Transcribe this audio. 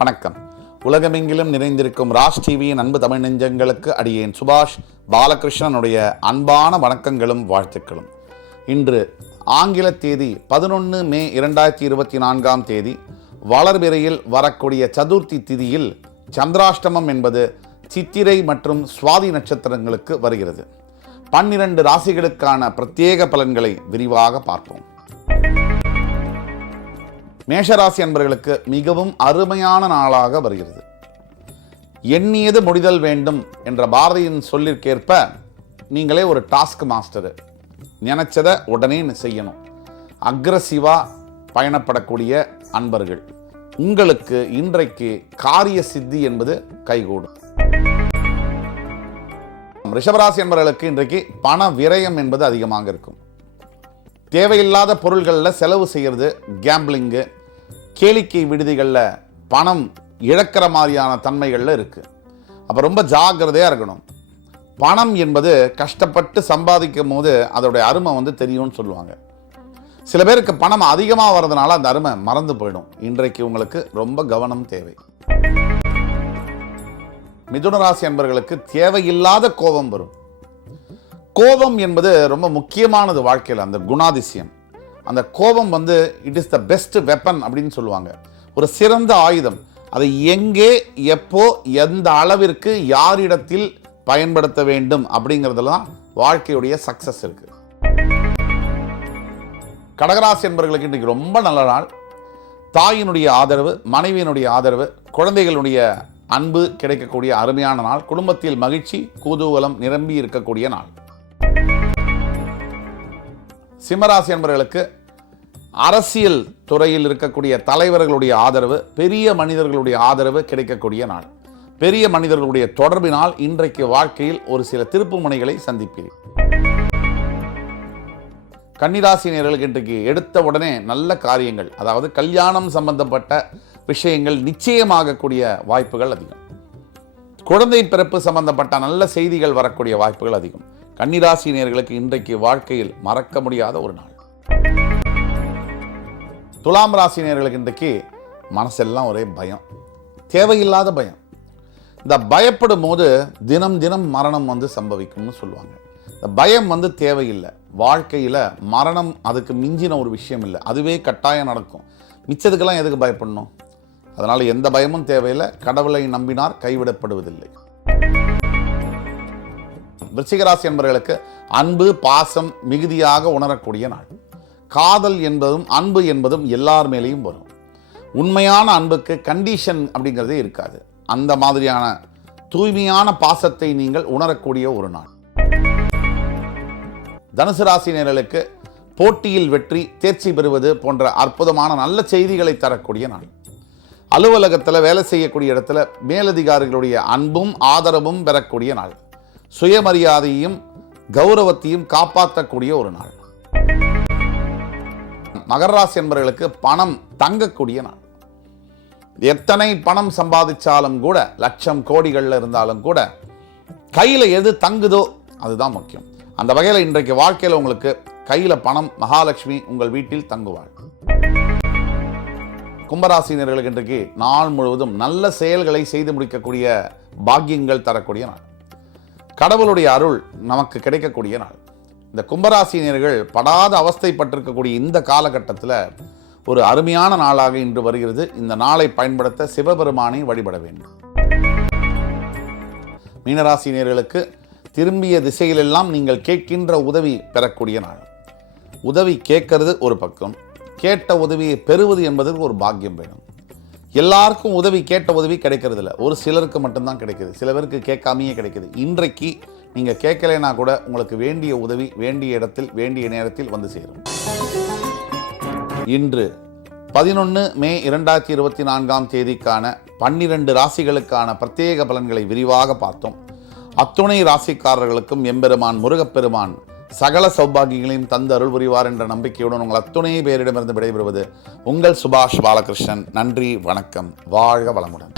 வணக்கம். உலகமெங்கிலும் நிறைந்திருக்கும் ராஜ் டிவியின் அன்பு தமிழ் நெஞ்சங்களுக்கு அடியேன் சுபாஷ் பாலகிருஷ்ணனுடைய அன்பான வணக்கங்களும் வாழ்த்துக்களும். இன்று ஆங்கில தேதி 11 மே 2024 வளர்பிறையில் வரக்கூடிய சதுர்த்தி திதியில் சந்திராஷ்டமம் என்பது சித்திரை மற்றும் சுவாதி நட்சத்திரங்களுக்கு வருகிறது. 12 ராசிகளுக்கான பிரத்யேக பலன்களை விரிவாக பார்ப்போம். மேஷராசி அன்பர்களுக்கு மிகவும் அருமையான நாளாக வருகிறது. எண்ணியது முடிதல் வேண்டும் என்ற பாரதியின் சொல்லிற்கேற்ப நீங்களே ஒரு டாஸ்க் மாஸ்டர், நினைச்சதை உடனே செய்யணும். அக்ரஸிவா பயணப்படக்கூடிய அன்பர்கள் உங்களுக்கு இன்றைக்கு காரிய சித்தி என்பது கைகூடும். ரிஷபராசி அன்பர்களுக்கு இன்றைக்கு பண விரயம் என்பது அதிகமாக இருக்கும். தேவையில்லாத பொருள்களில் செலவு செய்கிறது, கேம்பிளிங்கு, கேளிக்கை விடுதிகளில் பணம் இழக்கிற மாதிரியான தன்மைகளில் இருக்குது. அப்போ ரொம்ப ஜாக்கிரதையாக இருக்கணும். பணம் என்பது கஷ்டப்பட்டு சம்பாதிக்கும் போது அதோடைய அருமை தெரியும்னு சொல்லுவாங்க. சில பேருக்கு பணம் அதிகமாக வர்றதுனால அந்த அருமை மறந்து போயிடும். இன்றைக்கு உங்களுக்கு ரொம்ப கவனம் தேவை. மிதுனராசி அன்பர்களுக்கு தேவையில்லாத கோபம் வரும். கோபம் என்பது ரொம்ப முக்கியமானது வாழ்க்கையில். அந்த குணாதிசயம், அந்த கோபம் it is the best weapon அப்படின்னு சொல்லுவாங்க. ஒரு சிறந்த ஆயுதம். அதை எங்கே, எப்போ, எந்த அளவிற்கு, யாரிடத்தில் பயன்படுத்த வேண்டும் அப்படிங்கிறதுலாம் வாழ்க்கையுடைய சக்சஸ் இருக்கு. கடகராசி என்பவர்களுக்கு இன்றைக்கு ரொம்ப நல்ல நாள். தாயினுடைய ஆதரவு, மனைவியினுடைய ஆதரவு, குழந்தைகளுடைய அன்பு கிடைக்கக்கூடிய அருமையான நாள். குடும்பத்தில் மகிழ்ச்சி, குதூகலம் நிரம்பி இருக்கக்கூடிய நாள். சிம்மராசி என்பவர்களுக்கு அரசியல் துறையில் இருக்கக்கூடிய தலைவர்களுடைய ஆதரவு, பெரிய மனிதர்களுடைய ஆதரவு கிடைக்கக்கூடிய நாள். பெரிய மனிதர்களுடைய தொடர்பினால் இன்றைக்கு வாழ்க்கையில் ஒரு சில திருப்பு முனைகளை சந்திப்பீர்கள். கன்னிராசினியர்களுக்கு இன்றைக்கு எடுத்த உடனே நல்ல காரியங்கள், அதாவது கல்யாணம் சம்பந்தப்பட்ட விஷயங்கள் நிச்சயமாகக்கூடிய வாய்ப்புகள் அதிகம். குழந்தை பிறப்பு சம்பந்தப்பட்ட நல்ல செய்திகள் வரக்கூடிய வாய்ப்புகள் அதிகம். கன்னிராசினியர்களுக்கு இன்றைக்கு வாழ்க்கையில் மறக்க முடியாத ஒரு நாள். துலாம் ராசினியர்களுக்கு இன்றைக்கு மனசெல்லாம் ஒரே பயம், தேவையில்லாத பயம். இந்த பயப்படும் போது தினம் தினம் மரணம் சம்பவிக்கும்னு சொல்லுவாங்க. இந்த பயம் தேவையில்லை. வாழ்க்கையில் மரணம் அதுக்கு மிஞ்சின ஒரு விஷயம் இல்லை. அதுவே கட்டாயம் நடக்கும். மிச்சத்துக்கெல்லாம் எதுக்கு பயப்படணும்? அதனால் எந்த பயமும் தேவையில்லை. கடவுளை நம்பினார் கைவிடப்படுவதில்லை. விருச்சிகராசி என்பவர்களுக்கு அன்பு, பாசம் மிகுதியாக உணரக்கூடிய நாள். காதல் என்பதும் அன்பு என்பதும் எல்லார் மேலேயும் வரும். உண்மையான அன்புக்கு கண்டிஷன் அப்படிங்கிறதே இருக்காது. அந்த மாதிரியான தூய்மையான பாசத்தை நீங்கள் உணரக்கூடிய ஒரு நாள். தனுசு ராசினியர்களுக்கு போட்டியில் வெற்றி, தேர்ச்சி பெறுவது போன்ற அற்புதமான நல்ல செய்திகளை தரக்கூடிய நாள். அலுவலகத்தில் வேலை செய்யக்கூடிய இடத்துல மேலதிகாரிகளுடைய அன்பும் ஆதரவும் பெறக்கூடிய நாள். சுயமரியாதையும் கௌரவத்தையும் காப்பாற்றக்கூடிய ஒரு நாள். மகர ராசி என்பவர்களுக்கு பணம் தங்கக்கூடிய நாள். எத்தனை பணம் சம்பாதிச்சாலும் கூட, லட்சம் கோடிகளில் இருந்தாலும் கூட, கையில் எது தங்குதோ அதுதான் முக்கியம். அந்த வகையில் இன்றைக்கு வாழ்க்கையில் உங்களுக்கு கையில் பணம், மகாலட்சுமி உங்கள் வீட்டில் தங்குவாள். கும்பராசினியர்களுக்கு இன்றைக்கு நாள் முழுவதும் நல்ல செயல்களை செய்து முடிக்கக்கூடிய பாக்கியங்கள் தரக்கூடிய நாள். கடவுளுடைய அருள் நமக்கு கிடைக்கக்கூடிய நாள். இந்த கும்பராசினியர்கள் படாத அவஸ்தைப்பட்டிருக்கக்கூடிய இந்த காலகட்டத்தில் ஒரு அருமையான நாளாக இன்று வருகிறது. இந்த நாளை பயன்படுத்த சிவபெருமானை வழிபட வேண்டும். மீனராசினியர்களுக்கு திரும்பிய திசையிலெல்லாம் நீங்கள் கேட்கின்ற உதவி பெறக்கூடிய நாள். உதவி கேட்கறது ஒரு பக்கம், கேட்ட உதவியை பெறுவது என்பதற்கு ஒரு பாக்கியம் வேணும். எல்லாருக்கும் உதவி, கேட்ட உதவி கிடைக்கிறது இல்லை. ஒரு சிலருக்கு மட்டும்தான் கிடைக்குது. சில பேருக்கு கேட்காமையே கிடைக்குது. இன்றைக்கு நீங்கள் கேட்கலைன்னா கூட உங்களுக்கு வேண்டிய உதவி வேண்டிய இடத்தில் வேண்டிய நேரத்தில் வந்து சேரும். இன்று 11 மே 2024 12 ராசிகளுக்கான பிரத்யேக பலன்களை விரிவாக பார்த்தோம். அத்துணை ராசிக்காரர்களுக்கும் எம்பெருமான் முருகப்பெருமான் சகல சௌபாகியங்களையும் தந்து அருள் புரிவார் என்ற நம்பிக்கையுடன் உங்கள் அத்துணை பேரிடமிருந்து விடைபெறுவது உங்கள் சுபாஷ் பாலகிருஷ்ணன். நன்றி, வணக்கம், வாழ்க வளமுடன்.